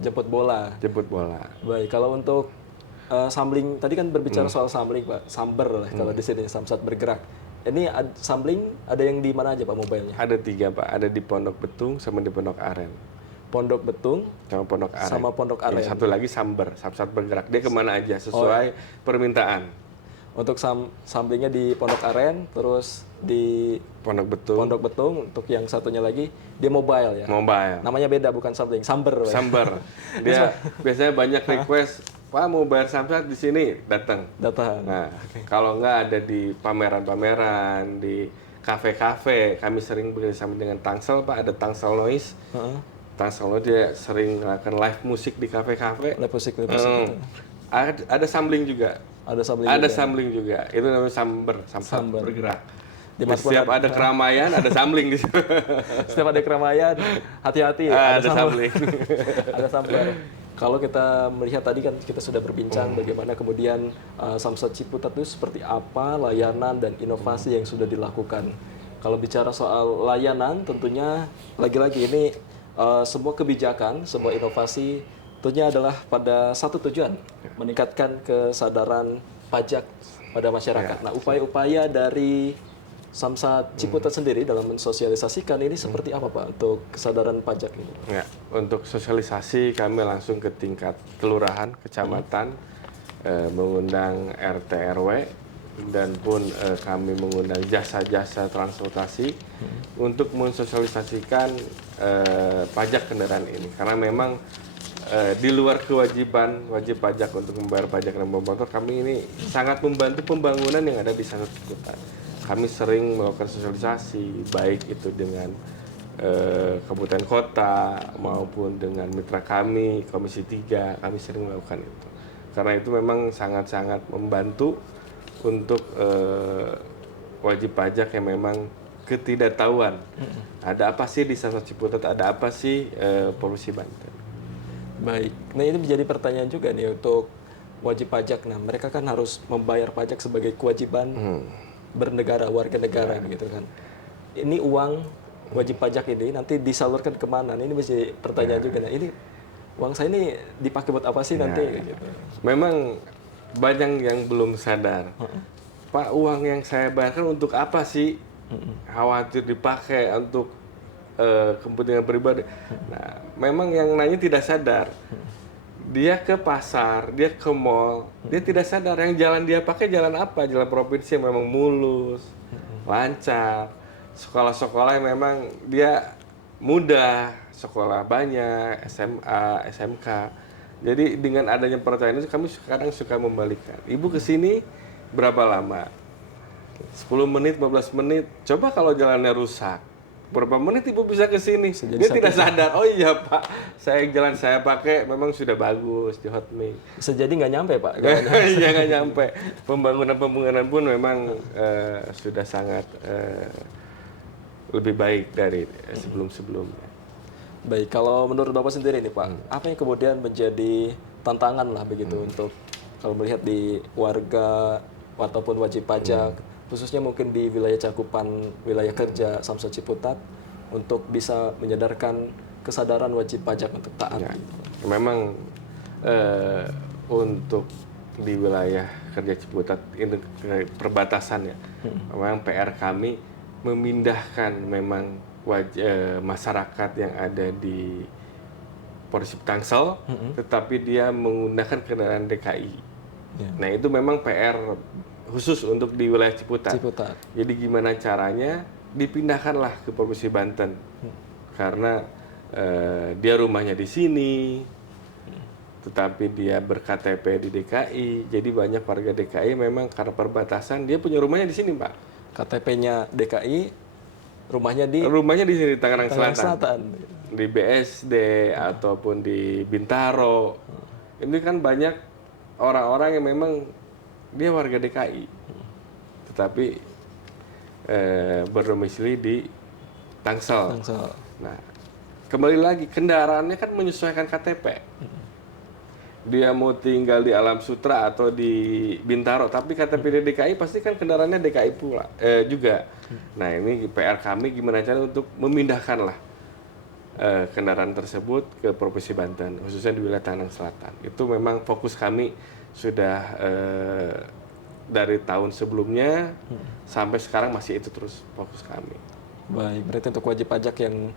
jemput bola. Jemput bola. Baik, kalau untuk sambling tadi kan berbicara soal sambling Pak, samber lah kalau di sini Samsat bergerak. Ini sambling ada yang di mana aja Pak mobilnya? Ada 3, Pak. Ada di Pondok Betung sama di Pondok Aren. Pondok Betung Sama Pondok Aren. sama Pondok Aren. Yang satu lagi samber, samsat bergerak. Dia kemana aja sesuai permintaan. Untuk samblingnya di Pondok Aren, terus di Pondok Betung, Pondok Betung, untuk yang satunya lagi dia mobile ya. mobile, Namanya beda, bukan sambling, samber. Pak. samber. Dia biasanya banyak request, Pak mau bayar samsat di sini, datang. Datang. Nah, kalau nggak ada di pameran-pameran, di kafe-kafe, kami sering bekerjasama dengan Tangsel, Pak. Ada Tangsel Noise. Heeh. Tangsel Noise dia sering melakukan live musik di kafe-kafe. Live musik gitu. Ada sampling juga. Ada sambling. Ada juga. sampling juga. Itu namanya samsat Samber. bergerak. Dimanapun Setiap ada keramaian, ada sampling di situ. Setiap ada keramaian, hati-hati ya, Ada sampling. ada sambar. Kalau kita melihat tadi kan kita sudah berbincang bagaimana kemudian Samsat Ciputat itu seperti apa layanan dan inovasi yang sudah dilakukan. Kalau bicara soal layanan, tentunya lagi-lagi ini semua kebijakan, semua inovasi tentunya adalah pada satu tujuan, meningkatkan kesadaran pajak pada masyarakat. Nah, upaya-upaya dari Samsat Ciputat sendiri dalam mensosialisasikan ini seperti apa Pak untuk kesadaran pajak ini? Ya, untuk sosialisasi kami langsung ke tingkat kelurahan, kecamatan, mengundang RT RW dan pun kami mengundang jasa-jasa transportasi untuk mensosialisasikan pajak kendaraan ini karena memang di luar kewajiban wajib pajak untuk membayar pajak dan motor, kami ini sangat membantu pembangunan yang ada di Samsat Ciputat. Kami sering melakukan sosialisasi, baik itu dengan kabupaten kota maupun dengan mitra kami, Komisi 3, kami sering melakukan itu. Karena itu memang sangat-sangat membantu untuk wajib pajak yang memang ketidaktahuan. Ada apa sih di Samsat Ciputat, ada apa sih Provinsi Banten. Baik, nah ini menjadi pertanyaan juga nih untuk wajib pajak. Nah, mereka kan harus membayar pajak sebagai kewajiban bernegara, warga negara gitu kan. Ini uang wajib pajak ini nanti disalurkan kemana? Nah, ini menjadi pertanyaan juga. Nah, ini uang saya ini dipakai buat apa sih nanti? Gitu. Memang banyak yang belum sadar. Pak, uang yang saya bayarkan untuk apa sih? Khawatir dipakai untuk kepentingan pribadi. Nah, memang yang nanya tidak sadar. Dia ke pasar, dia ke mall, dia tidak sadar yang jalan dia pakai jalan apa? Jalan provinsi yang memang mulus, lancar. Sekolah-sekolah yang memang dia mudah, sekolah banyak, SMA, SMK. Jadi dengan adanya pertanyaan itu kami sekarang suka membalikan. Ibu ke sini berapa lama? 10 menit, 15 menit. Coba kalau jalannya rusak. Berapa menit ibu bisa ke sini? Dia tidak sadar. Oh iya Pak, jalan saya pakai memang sudah bagus di Hotmix. Bisa jadi nggak nyampe Pak. Iya nggak nyampe. Pembangunan pun memang sudah sangat lebih baik dari sebelum-sebelumnya. Baik, kalau menurut Bapak sendiri nih Pak, apa yang kemudian menjadi tantangan lah begitu untuk kalau melihat di warga ataupun wajib pajak, khususnya mungkin di wilayah cakupan wilayah kerja Samsat Ciputat untuk bisa menyadarkan kesadaran wajib pajak untuk taat. Ya, memang untuk di wilayah kerja Ciputat ini perbatasan ya, memang PR kami memindahkan memang masyarakat yang ada di Polres Tangsel, tetapi dia menggunakan kendaraan DKI. Ya. Nah itu memang PR khusus untuk di wilayah Ciputat. Jadi gimana caranya dipindahkanlah ke Provinsi Banten, karena dia rumahnya di sini, tetapi dia berKTP di DKI. Jadi banyak warga DKI memang karena perbatasan dia punya rumahnya di sini, Pak. KTP-nya DKI, rumahnya di Rumahnya di sini Tangerang Tangerang Selatan. Selatan. Di BSD ataupun di Bintaro. Ini kan banyak orang-orang yang memang dia warga DKI. Tetapi berdomisili di Tangsel. Tangsel. Nah, kembali lagi kendaraannya kan menyesuaikan KTP. Dia mau tinggal di Alam Sutra atau di Bintaro, tapi KTP di DKI pasti kan kendaraannya DKI pula juga. Nah, ini PR kami gimana cara untuk memindahkan lah kendaraan tersebut ke Provinsi Banten, khususnya di wilayah Tangerang Selatan. Itu memang fokus kami sudah dari tahun sebelumnya sampai sekarang masih itu terus fokus kami. Baik, berarti untuk wajib pajak yang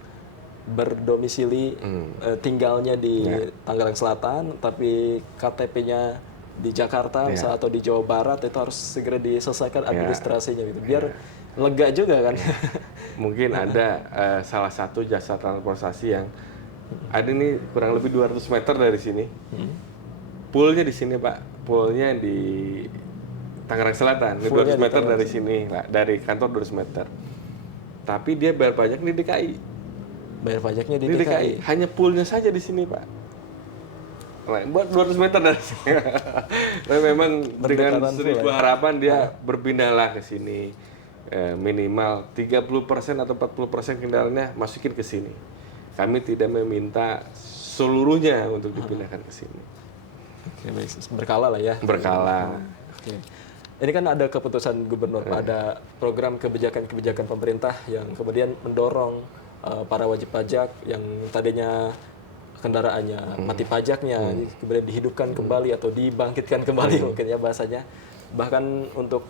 berdomisili tinggalnya di Tangerang Selatan, tapi KTP-nya di Jakarta misalnya, atau di Jawa Barat, itu harus segera diselesaikan administrasinya gitu, biar lega juga kan. Mungkin ada salah satu jasa transportasi yang ada ini kurang lebih 200 meter dari sini. Poolnya di sini, Pak. Poolnya di Tangerang Selatan, 200 meter dari sini, dari kantor 200 meter. Tapi dia bayar pajak di DKI. Bayar pajaknya di DKI. Hanya poolnya saja di sini, Pak. Nah, buat 200 meter dari sini. Tapi memang dengan 1000 harapan dia berpindahlah ke sini. Minimal 30% atau 40% kendaraannya masukin ke sini. Kami tidak meminta seluruhnya untuk dipindahkan ke sini. Oke, baik. Berkala lah ya. Berkala. Oke. Ini kan ada keputusan gubernur, ada program kebijakan-kebijakan pemerintah yang kemudian mendorong para wajib pajak yang tadinya kendaraannya mati pajaknya kemudian dihidupkan kembali atau dibangkitkan kembali mungkin ya bahasanya. Bahkan untuk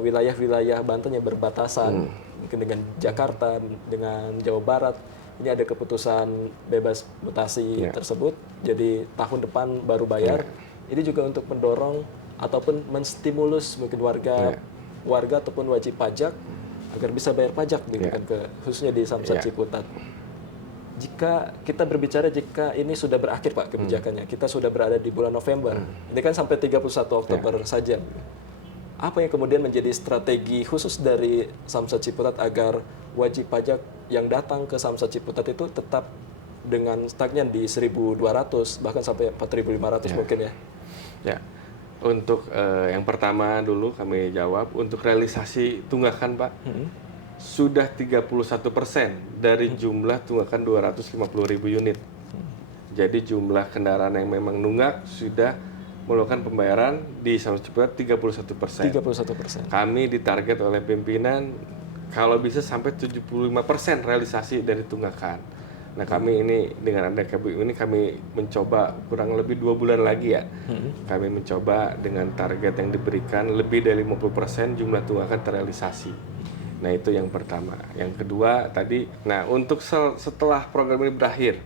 wilayah-wilayah Banten yang berbatasan mungkin dengan Jakarta, dengan Jawa Barat, ini ada keputusan bebas mutasi tersebut. Jadi tahun depan baru bayar. Ini juga untuk mendorong ataupun menstimulus mungkin warga ataupun wajib pajak agar bisa bayar pajak gitu kan, khususnya di Samsat Ciputat. Jika kita berbicara jika ini sudah berakhir Pak kebijakannya, kita sudah berada di bulan November. Ini kan sampai 31 Oktober saja. Apa yang kemudian menjadi strategi khusus dari Samsat Ciputat agar wajib pajak yang datang ke Samsat Ciputat itu tetap dengan stagnan di 1.200 bahkan sampai 4.500 mungkin ya? Ya. Untuk yang pertama dulu kami jawab, untuk realisasi tunggakan Pak, sudah 31% dari jumlah tunggakan 250.000 unit. Jadi jumlah kendaraan yang memang nunggak sudah melakukan pembayaran di Samsat Ciputat 31%. 31%. Kami ditarget oleh pimpinan kalau bisa sampai 75% realisasi dari tunggakan. Nah kami ini dengan ada KBU ini kami mencoba kurang lebih 2 bulan lagi ya. Kami mencoba dengan target yang diberikan lebih dari 50% jumlah tunggakan terrealisasi. Nah itu yang pertama. Yang kedua tadi, nah untuk setelah program ini berakhir,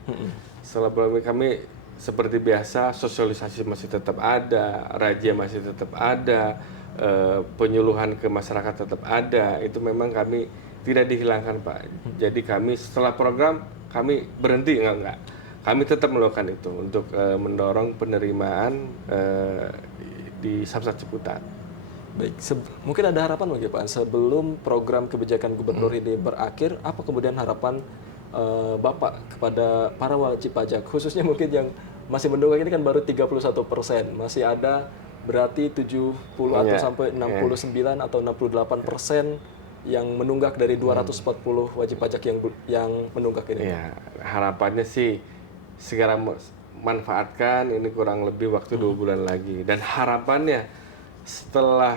setelah program ini kami seperti biasa sosialisasi masih tetap ada, razia masih tetap ada, penyuluhan ke masyarakat tetap ada. Itu memang kami tidak dihilangkan Pak. Jadi kami setelah program kami berhenti enggak. Kami tetap melakukan itu untuk mendorong penerimaan di Samsat Ciputat. Baik, mungkin ada harapan mungkin Pak sebelum program kebijakan gubernur ini berakhir, apa kemudian harapan Bapak kepada para wajib pajak khususnya mungkin yang masih menunggak ini kan baru 31%, masih ada berarti 70 atau sampai 69 atau 68% yang menunggak dari 240 wajib pajak yang menunggak ini. Ya, harapannya sih segera manfaatkan ini kurang lebih waktu 2 bulan lagi, dan harapannya setelah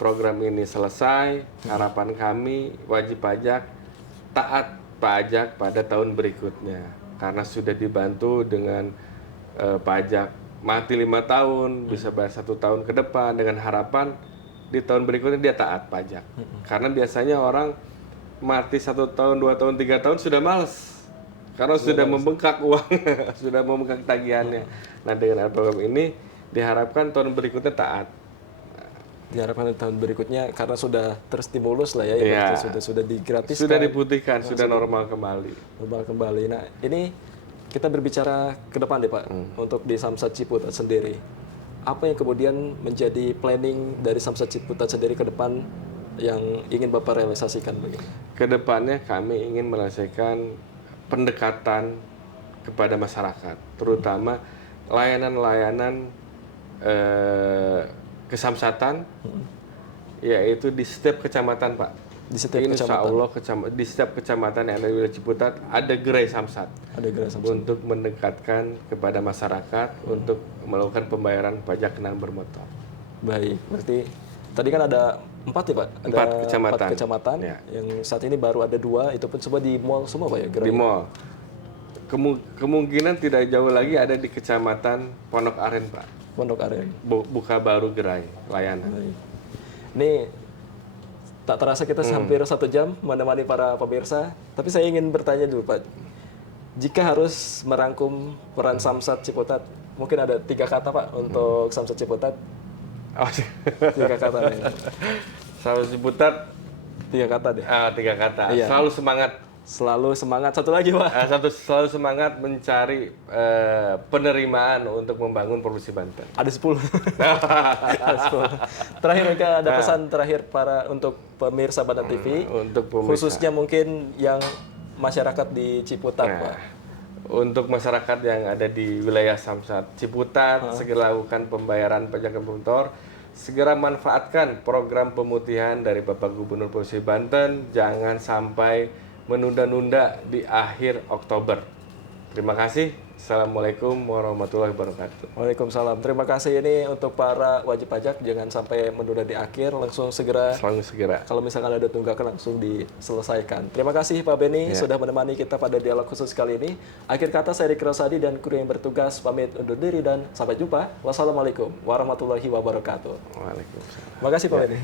program ini selesai, harapan kami wajib pajak taat pajak pada tahun berikutnya karena sudah dibantu dengan pajak mati 5 tahun bisa bayar 1 tahun ke depan, dengan harapan di tahun berikutnya dia taat pajak. Karena biasanya orang mati 1 tahun, 2 tahun, 3 tahun sudah males karena sudah membengkak uang, sudah membengkak tagihannya. Nah dengan program ini diharapkan tahun berikutnya taat. Diharapkan tahun berikutnya karena sudah terstimulus lah ya, sudah digratiskan, sudah diputihkan, sudah normal kembali. Normal kembali. Nah ini kita berbicara ke depan deh Pak, untuk di Samsat Ciputat sendiri. Apa yang kemudian menjadi planning dari Samsat Ciputat sendiri ke depan yang ingin Bapak realisasikan begini? Kedepannya kami ingin menyelesaikan pendekatan kepada masyarakat, terutama layanan-layanan kesamsatan, yaitu di setiap kecamatan, Pak. Di setiap Insya kecamatan Allah di setiap kecamatan yang ada di wilayah Ciputat ada gerai samsat ada gerai Samsat. untuk mendekatkan kepada masyarakat untuk melakukan pembayaran pajak kendaraan bermotor. Baik, berarti tadi kan ada 4 ya Pak? Ada 4 kecamatan. 4 kecamatan, Ya. yang saat ini baru ada 2, itu pun semua di mall semua Pak ya? gerai? Di mall. Kemungkinan tidak jauh lagi ada di kecamatan Pondok Aren, Pak. Pondok Aren. Buka baru gerai layanan. Baik. Ini tak terasa kita hampir 1 jam menemani para pemirsa, tapi saya ingin bertanya dulu Pak. Jika harus merangkum peran Samsat Ciputat, mungkin ada 3 kata Pak untuk Samsat Ciputat. Oh, 3 kata nih. Selalu Ciputat 3 kata deh. 3 kata. Iya. Selalu semangat. Selalu semangat. Satu lagi Pak. Selalu semangat mencari penerimaan untuk membangun Provinsi Banten. Ada 10. Ada 10. Terakhir mereka ada pesan terakhir untuk pemirsa Banten TV, Untuk pemirsa. khususnya mungkin yang masyarakat di Ciputat Pak. Untuk masyarakat yang ada di wilayah Samsat Ciputat, segera lakukan pembayaran pajak motor, segera manfaatkan program pemutihan dari Bapak Gubernur Provinsi Banten, jangan sampai menunda-nunda di akhir Oktober. Terima kasih. Assalamualaikum warahmatullahi wabarakatuh. Waalaikumsalam. Terima kasih ini untuk para wajib pajak, jangan sampai menunda di akhir, langsung segera. Selalu segera. Kalau misalkan ada tunggakan langsung diselesaikan. Terima kasih Pak Beni sudah menemani kita pada dialog khusus kali ini. Akhir kata saya Riki Rosadi dan kru yang bertugas pamit undur diri dan sampai jumpa. Wassalamualaikum warahmatullahi wabarakatuh. Waalaikumsalam. Terima kasih Pak Beni.